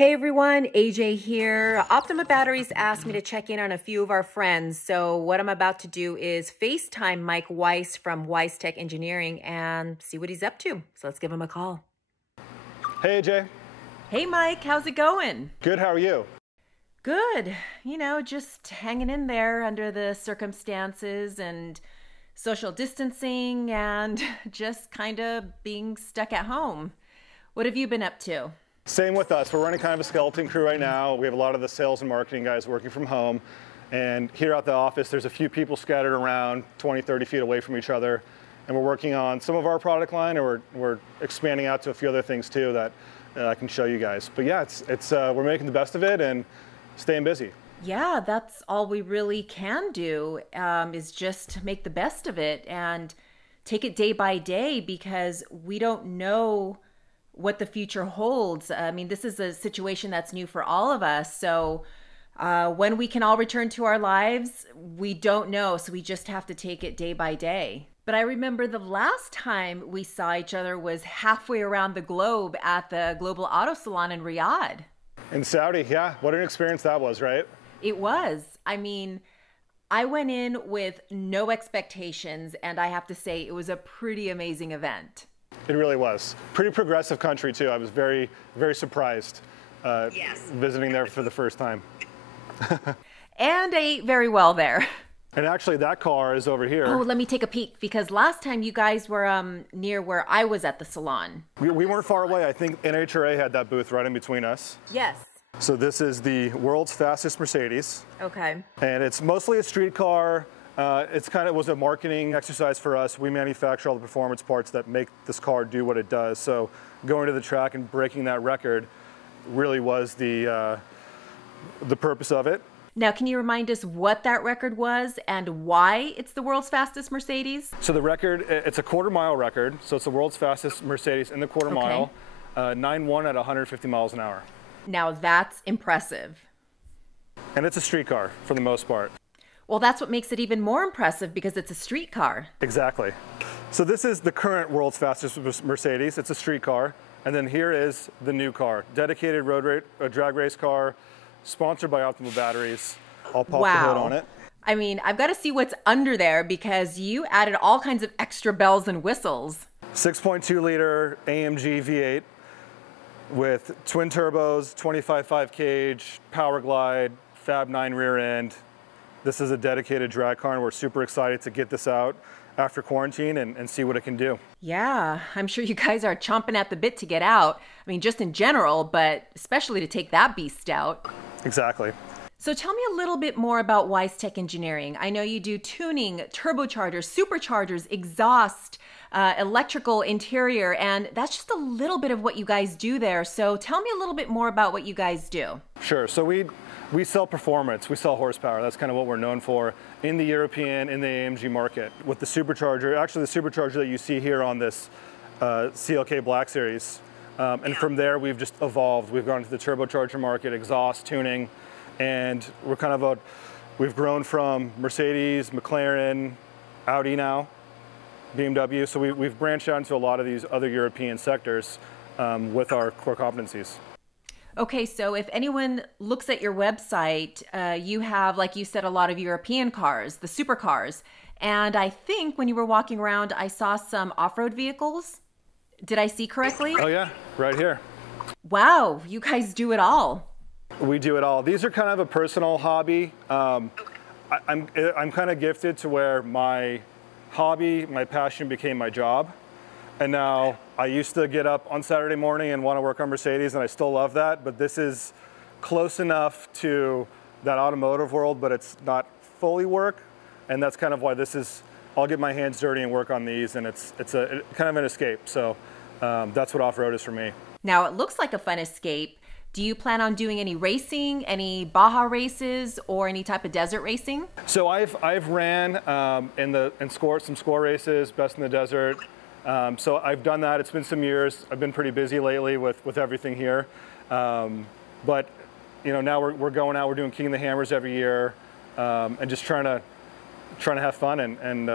Hey everyone, AJ here. Optima Batteries asked me to check in on a few of our friends. So what I'm about to do is FaceTime Mike Weiss from Weistec Engineering and see what he's up to. So let's give him a call. Hey AJ. Hey Mike, how's it going? Good, how are you? Good. You know, just hanging in there under the circumstances and social distancing and just kind of being stuck at home. What have you been up to? Same with us. We're running kind of a skeleton crew right now. We have a lot of the sales and marketing guys working from home. And here at the office, there's a few people scattered around 20, 30 feet away from each other. And we're working on some of our product line, and we're expanding out to a few other things too that I can show you guys. But yeah, we're making the best of it and staying busy. Yeah, that's all we really can do, is just make the best of it and take it day by day, because we don't know what the future holds. I mean, this is a situation that's new for all of us. So when we can all return to our lives, we don't know. So we just have to take it day by day. But I remember the last time we saw each other was halfway around the globe at the Global Auto Salon in Riyadh. In Saudi, yeah. What an experience that was, right? It was. I mean, I went in with no expectations, and I have to say it was a pretty amazing event. It really was. Pretty progressive country too. I was very, very surprised visiting there for the first time. And ate very well there. And actually that car is over here. Oh, let me take a peek, because last time you guys were near where I was at the salon. We weren't far away. I think NHRA had that booth right in between us. Yes. So this is the world's fastest Mercedes. Okay. And it's mostly a street car. It was a marketing exercise for us. We manufacture all the performance parts that make this car do what it does. So going to the track and breaking that record really was the purpose of it. Now, can you remind us what that record was and why it's the world's fastest Mercedes? So the record, it's a quarter-mile record. So it's the world's fastest Mercedes in the quarter mile, 9.1 at 150 miles an hour. Now, that's impressive. And it's a street car for the most part. Well, that's what makes it even more impressive, because it's a street car. Exactly. So this is the current world's fastest Mercedes. It's a street car. And then here is the new car, dedicated drag race car, sponsored by Optima Batteries. I'll pop the hood on it. I mean, I've got to see what's under there, because you added all kinds of extra bells and whistles. 6.2 liter AMG V8 with twin turbos, 25.5 cage, power glide, Fab 9 rear end. This is a dedicated drag car, and we're super excited to get this out after quarantine and see what it can do. Yeah, I'm sure you guys are chomping at the bit to get out. I mean, just in general, but especially to take that beast out. Exactly. So tell me a little bit more about Weistec Engineering. I know you do tuning, turbochargers, superchargers, exhaust, electrical, interior, and that's just a little bit of what you guys do there. So tell me a little bit more about what you guys do. Sure. So we sell performance, we sell horsepower. That's kind of what we're known for in the European, in the AMG market. With the supercharger, actually the supercharger that you see here on this CLK Black Series. And from there, we've just evolved. We've gone to the turbocharger market, exhaust, tuning, and we've grown from Mercedes, McLaren, Audi now, BMW. So we've branched out into a lot of these other European sectors with our core competencies. Okay, so if anyone looks at your website, you have, like you said, a lot of European cars, the supercars. And I think when you were walking around, I saw some off-road vehicles. Did I see correctly? Oh yeah, right here. Wow, you guys do it all. We do it all. These are kind of a personal hobby. I'm kind of gifted to where my hobby, my passion became my job. And now I used to get up on Saturday morning and want to work on Mercedes, and I still love that, but this is close enough to that automotive world, but it's not fully work. And that's kind of why I'll get my hands dirty and work on these, and it's kind of an escape. So that's what off-road is for me. Now, it looks like a fun escape. Do you plan on doing any racing, any Baja races, or any type of desert racing? So I've ran some score races, Best in the Desert. So I've done that. It's been some years. I've been pretty busy lately with everything here. But you know, now we're going out. We're doing King of the Hammers every year, and just trying to have fun, and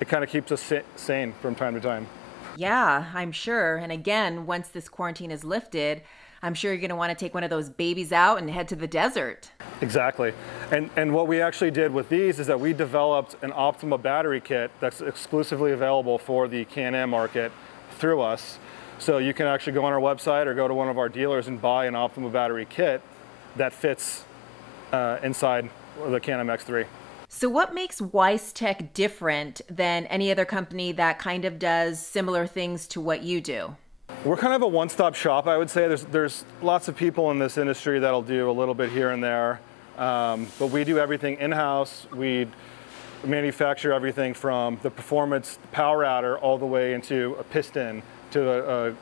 it kind of keeps us sane from time to time. Yeah, I'm sure. And again, once this quarantine is lifted, I'm sure you're going to want to take one of those babies out and head to the desert. Exactly. And what we actually did with these is that we developed an OPTIMA battery kit that's exclusively available for the Can-Am market through us. So you can actually go on our website or go to one of our dealers and buy an OPTIMA battery kit that fits inside the Can-Am X3. So what makes Weistec different than any other company that kind of does similar things to what you do? We're kind of a one-stop shop, I would say. There's lots of people in this industry that'll do a little bit here and there, but we do everything in-house. We manufacture everything from the performance power adder all the way into a piston, to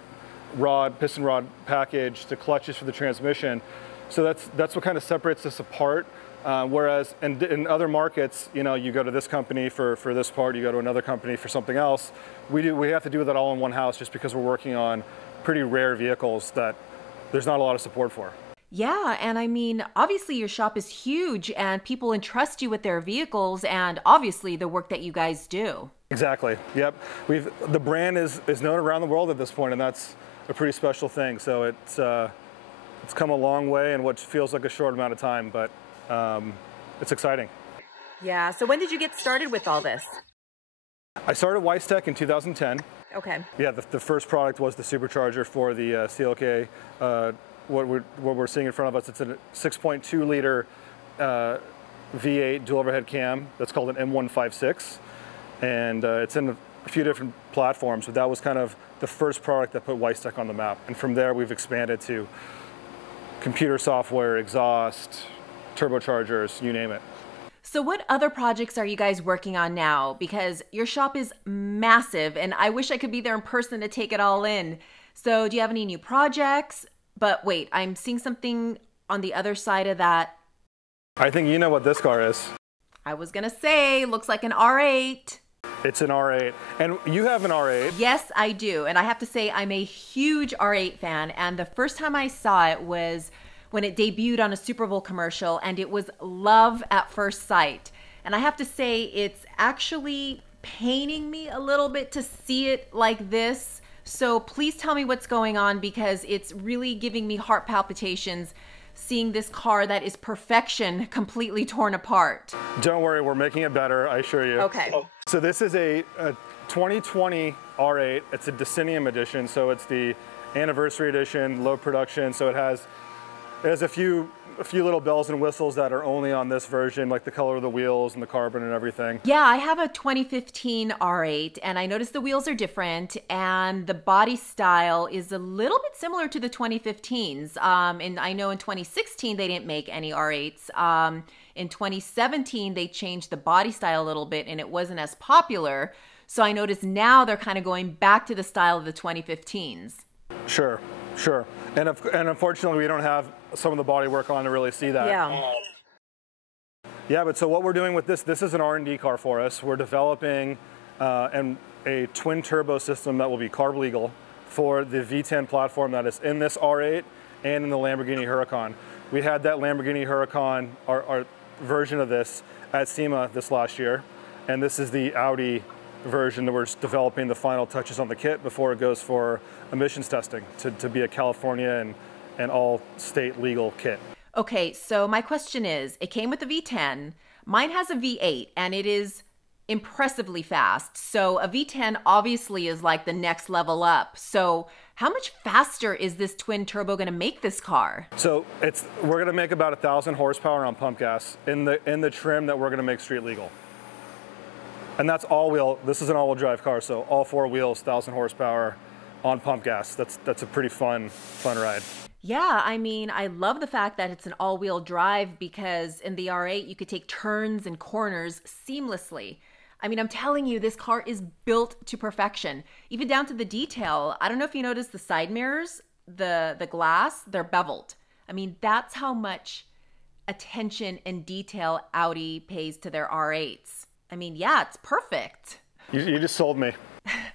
a piston rod package, to clutches for the transmission. So that's what kind of separates us apart. Whereas in other markets, you know, you go to this company for this part, you go to another company for something else. We have to do that all in one house just because we're working on pretty rare vehicles that there's not a lot of support for. Yeah, and I mean, obviously your shop is huge and people entrust you with their vehicles and obviously the work that you guys do. Exactly, yep. The brand is known around the world at this point, and that's a pretty special thing. So it's come a long way in what feels like a short amount of time, but it's exciting. Yeah, so when did you get started with all this? I started Weistec in 2010. Okay. Yeah, the first product was the supercharger for the CLK. What we're seeing in front of us, it's a 6.2 liter V8 dual overhead cam that's called an M156. And it's in a few different platforms, but that was kind of the first product that put Weistec on the map. And from there, we've expanded to computer software, exhaust, turbochargers, you name it. So what other projects are you guys working on now? Because your shop is massive and I wish I could be there in person to take it all in. So do you have any new projects? But wait, I'm seeing something on the other side of that. I think you know what this car is. I was gonna say, looks like an R8. It's an R8. And you have an R8. Yes, I do. And I have to say, I'm a huge R8 fan. And the first time I saw it was when it debuted on a Super Bowl commercial, and it was love at first sight. And I have to say, it's actually paining me a little bit to see it like this. So please tell me what's going on, because it's really giving me heart palpitations seeing this car that is perfection completely torn apart. Don't worry, we're making it better, I assure you. Okay. So this is a 2020 R8. It's a Decennium edition, so it's the anniversary edition, low production, so it has a few little bells and whistles that are only on this version, like the color of the wheels and the carbon and everything. Yeah, I have a 2015 R8 and I noticed the wheels are different and the body style is a little bit similar to the 2015s. And I know in 2016 they didn't make any R8s. In 2017 they changed the body style a little bit and it wasn't as popular. So I noticed now they're kind of going back to the style of the 2015s. Sure. And unfortunately, we don't have some of the body work on to really see that. Yeah. Yeah, but so what we're doing with this is an R&D car for us. We're developing a twin turbo system that will be carb legal for the V10 platform that is in this R8 and in the Lamborghini Huracan. We had that Lamborghini Huracan, our version of this, at SEMA this last year, and this is the Audi version that we're developing the final touches on the kit before it goes for emissions testing to be a California and all state legal kit. Okay, so my question is, it came with a V10, mine has a V8 and it is impressively fast. So a V10 obviously is like the next level up. So how much faster is this twin turbo gonna make this car? So we're gonna make about 1,000 horsepower on pump gas in the trim that we're gonna make street legal. And that's all-wheel. This is an all-wheel drive car, so all four wheels, 1,000 horsepower on pump gas. That's a pretty fun ride. Yeah, I mean, I love the fact that it's an all-wheel drive because in the R8 you could take turns and corners seamlessly. I mean, I'm telling you, this car is built to perfection, even down to the detail. I don't know if you noticed the side mirrors, the glass, they're beveled. I mean, that's how much attention and detail Audi pays to their R8s. I mean, yeah, it's perfect. You just sold me.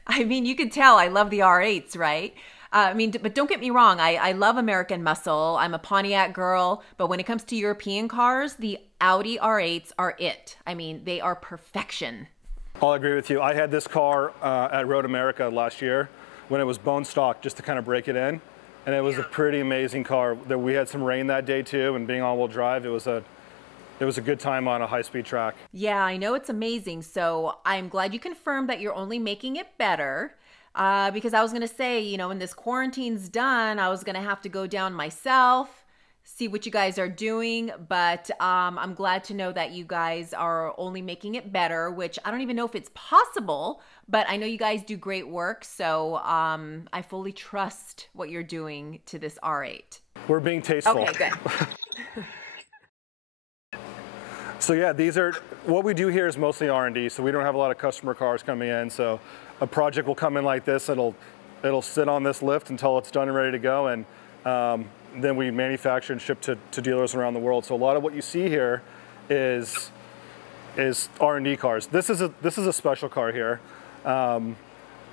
I mean, you could tell I love the R8s, right? But don't get me wrong. I love American muscle. I'm a Pontiac girl. But when it comes to European cars, the Audi R8s are it. I mean, they are perfection. I'll agree with you. I had this car at Road America last year when it was bone stock, just to kind of break it in. and it was a pretty amazing car. That we had some rain that day too, and being all-wheel drive, it was a good time on a high-speed track. Yeah, I know it's amazing. So I'm glad you confirmed that you're only making it better. Because I was going to say, you know, when this quarantine's done, I was going to have to go down myself, see what you guys are doing. But I'm glad to know that you guys are only making it better, which I don't even know if it's possible, but I know you guys do great work. So I fully trust what you're doing to this R8. We're being tasteful. Okay, good. So yeah, what we do here is mostly R&D, so we don't have a lot of customer cars coming in. So a project will come in like this, it'll sit on this lift until it's done and ready to go, and then we manufacture and ship to dealers around the world. So a lot of what you see here is R&D cars. This is a special car here.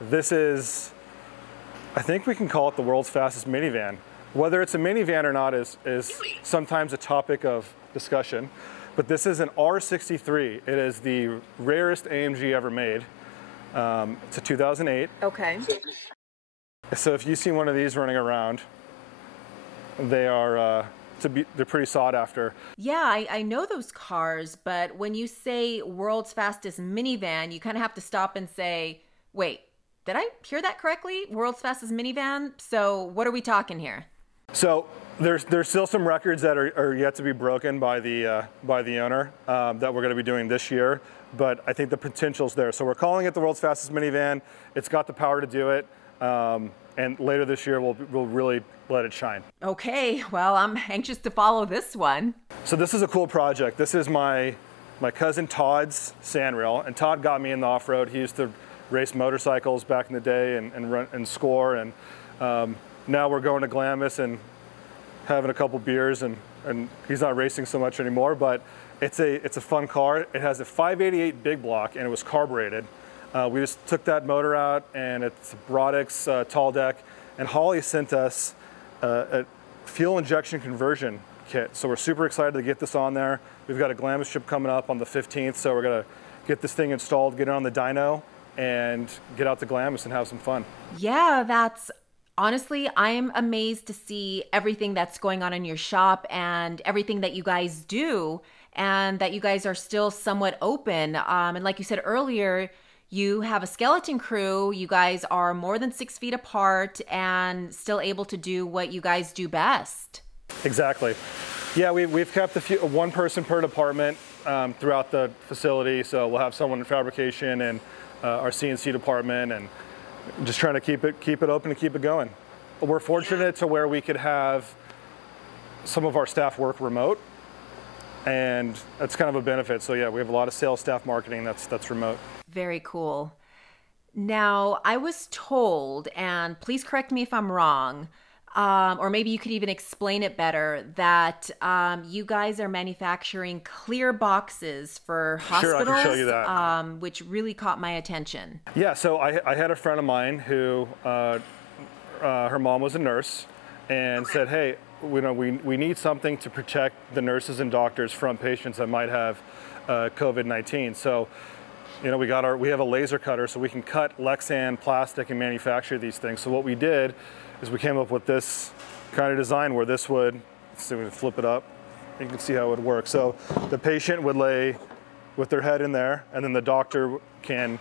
This is, I think we can call it the world's fastest minivan. Whether it's a minivan or not is sometimes a topic of discussion. But this is an R63. It is the rarest AMG ever made. It's a 2008. Okay. So if you see one of these running around, they're pretty sought after. Yeah, I know those cars, but when you say world's fastest minivan, you kind of have to stop and say, wait, did I hear that correctly? World's fastest minivan? So what are we talking here? So there's still some records that are yet to be broken by the owner that we're going to be doing this year, but I think the potential's there. So we're calling it the world's fastest minivan. It's got the power to do it, and later this year we'll really let it shine. Okay, well, I'm anxious to follow this one. So this is a cool project. This is my cousin Todd's sand rail, and Todd got me in the off-road. He used to race motorcycles back in the day and run and score, and now we're going to Glamis and having a couple beers, and he's not racing so much anymore, but it's a fun car. It has a 588 big block, and it was carbureted. We just took that motor out, and it's a Brodix tall deck, and Holly sent us a fuel injection conversion kit. So we're super excited to get this on there. We've got a Glamis ship coming up on the 15th, so we're gonna get this thing installed, get it on the dyno, and get out to Glamis and have some fun. Yeah, honestly, I'm amazed to see everything that's going on in your shop and everything that you guys do, and that you guys are still somewhat open. And like you said earlier, you have a skeleton crew. You guys are more than 6 feet apart and still able to do what you guys do best. Exactly. Yeah, we've kept one person per department throughout the facility. So we'll have someone in fabrication and our CNC department, and just trying to keep it open and keep it going. We're fortunate to where we could have some of our staff work remote, and that's kind of a benefit. So yeah, we have a lot of sales staff, marketing that's remote. Very cool. Now, I was told, and please correct me if I'm wrong, or maybe you could even explain it better, that you guys are manufacturing clear boxes for hospitals. Sure, I can show you that. Which really caught my attention. Yeah, so I had a friend of mine who, her mom was a nurse, and said, hey, we need something to protect the nurses and doctors from patients that might have COVID-19. So, we have a laser cutter, so we can cut Lexan plastic and manufacture these things. So what we did is we came up with this kind of design where this would, let's see if we can flip it up, you can see how it would work. So the patient would lay with their head in there, and then the doctor can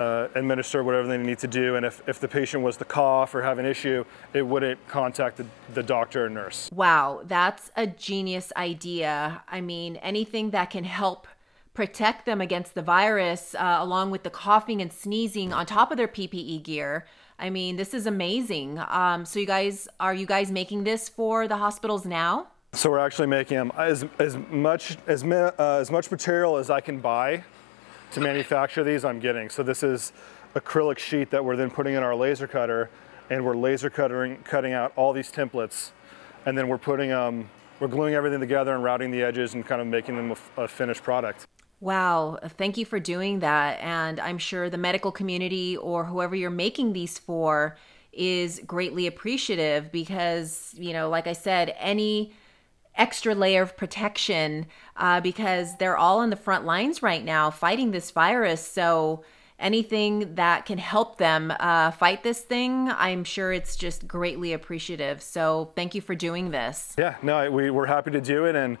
administer whatever they need to do. And if the patient was to cough or have an issue, it wouldn't contact the doctor or nurse. Wow, that's a genius idea. I mean, anything that can help protect them against the virus, along with the coughing and sneezing on top of their PPE gear. I mean, this is amazing. So are you guys making this for the hospitals now? So we're actually making them as much material as I can buy to manufacture these. I'm getting. So this is acrylic sheet that we're then putting in our laser cutter, and we're laser cutting out all these templates, and then we're gluing everything together and routing the edges and kind of making them a finished product. Wow, thank you for doing that. And I'm sure the medical community or whoever you're making these for is greatly appreciative because, like I said, any extra layer of protection, because they're all on the front lines right now fighting this virus. So anything that can help them fight this thing, I'm sure it's just greatly appreciative. So thank you for doing this. Yeah, no, we're happy to do it, and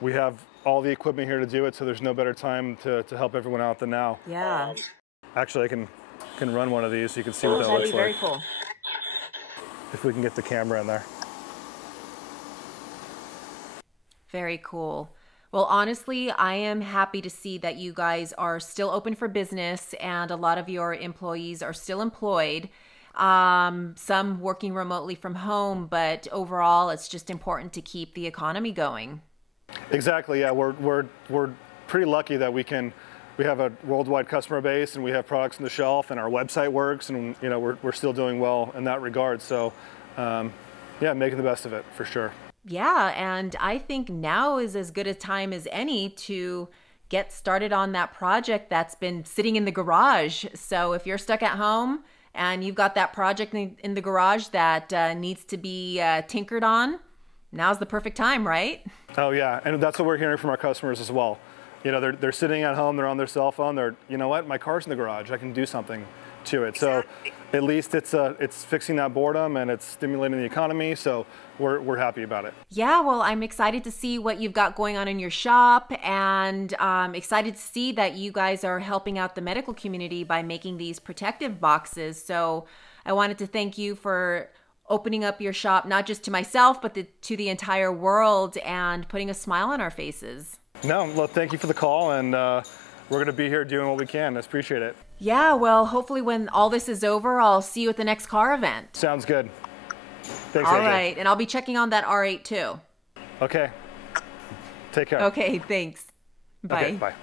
we have all the equipment here to do it, so there's no better time to help everyone out than now. Yeah. Actually, I can run one of these so you can see what that That'd looks be very like. cool. If we can get the camera in there. Very cool. Well, honestly, I am happy to see that you guys are still open for business and a lot of your employees are still employed. Some working remotely from home, but overall, it's just important to keep the economy going. Exactly. Yeah, we're pretty lucky that we have a worldwide customer base and we have products on the shelf and our website works, and we're still doing well in that regard. So, yeah, making the best of it for sure. Yeah, and I think now is as good a time as any to get started on that project that's been sitting in the garage. So if you're stuck at home and you've got that project in the garage that needs to be tinkered on, now's the perfect time, right? Oh yeah, and that's what we're hearing from our customers as well. They're sitting at home, they're on their cell phone, you know what, my car's in the garage, I can do something to it. So at least it's fixing that boredom and it's stimulating the economy, so we're happy about it. Yeah, well, I'm excited to see what you've got going on in your shop, and excited to see that you guys are helping out the medical community by making these protective boxes. So I wanted to thank you for opening up your shop, not just to myself, but to the entire world, and putting a smile on our faces. No, well, thank you for the call, and we're going to be here doing what we can. I appreciate it. Yeah, well, hopefully when all this is over, I'll see you at the next car event. Sounds good. Thanks, All AJ. right, and I'll be checking on that R8 too. Okay. Take care. Okay, thanks. Bye. Okay, bye.